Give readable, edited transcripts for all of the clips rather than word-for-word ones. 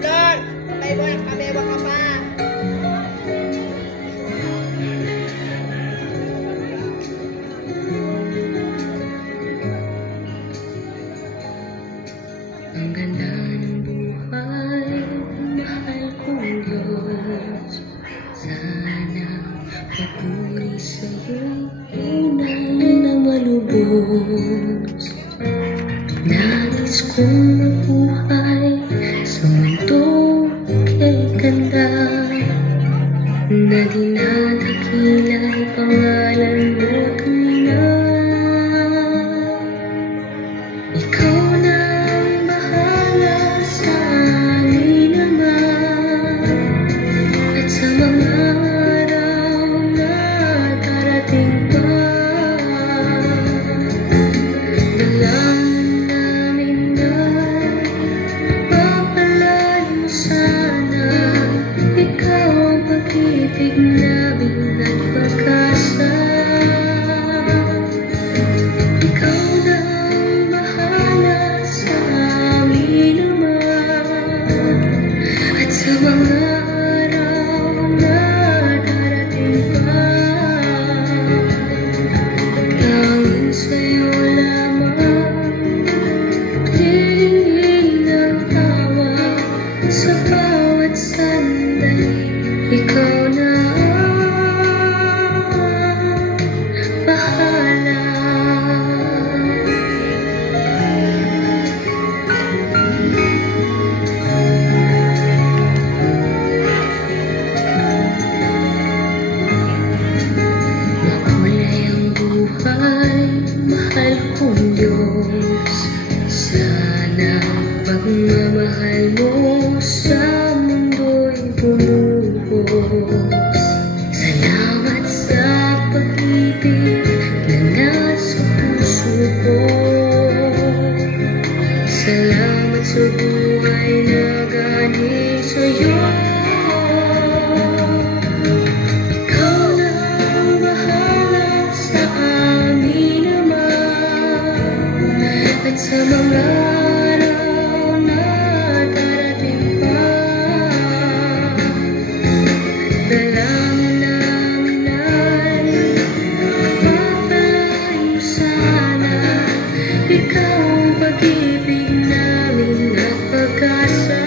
Flor, patay mo yung kamewa ka pa. Ang ganda ng buhay, mahal kong Diyos. Sana papuri sa'yo'y tunay na malubos. Nais kong mabuhay sa mundong kay ganda, na dinadakila'y pangalan mo't ina. Ikaw na ang bahala sa amin naman, at sa mga araw na darating pa. Dalangin namin ay papalain mo sana, ikaw ang pag-ibig namin at pag-asa. Ikaw na ang bahala sa amin naman, at sa mga araw na darating pa. Tanging sa'yo lamang hihingi ng tawa sa bawat sandali. Ikaw na ang bahala. Makulay ang buhay, mahal kong Diyos. Sana pagmamahal mo sa mundo'y bumuhos. Salamat sa pag-ibig na nasa puso ko. Salamat sa buhay na galing sa'yo. Ikaw na ang bahala sa amin naman, at sa mga araw na darating pa. Dalangin namin ay papalain mo sana, ikaw ang pag-ibig namin at pag-asa.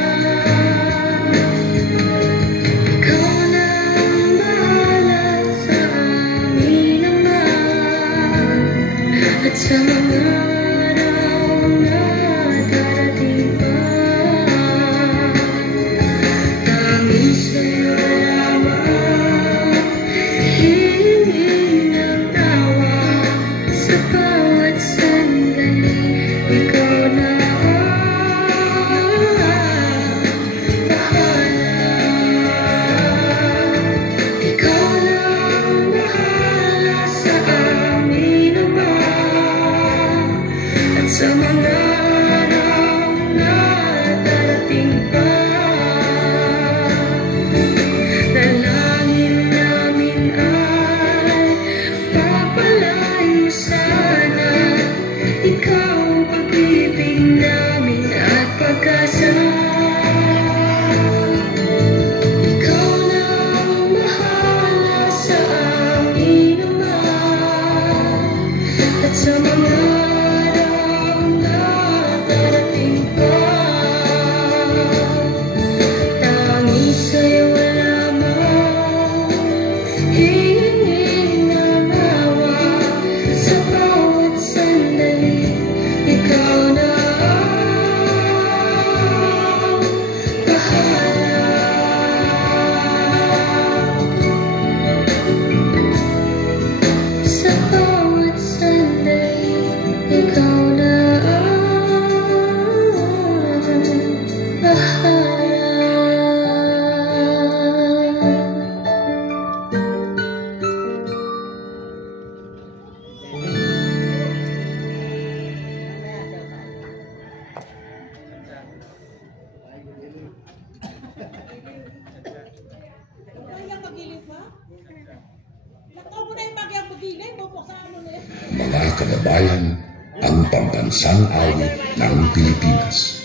Ikaw na ang bahala sa amin naman, at sa mga araw na darating pa. Tanging sa'yo lamang hihingi ng tawa sa bawat sandali. Ikaw na ang bahala. Ikaw na ang bahala sa amin naman, at sa mga araw na darating pa. Dalangin namin ay papalain mo sana, ikaw ang pag-ibig namin at pag-asa. Ikaw na ang bahala sa amin naman, at sa mga araw na darating pa. Tanging sa'yo lamang hihingi ng awa sa bawat sandali. Ikaw na ang bahala. Sa bawat sandali, ikaw na ang bahala. Kaya pagilid mo? Lakaw mo na yung bagay ang pagilid, bubuksan mo na yan. Mga kababayan ang pambansang awit ng Pilipinas.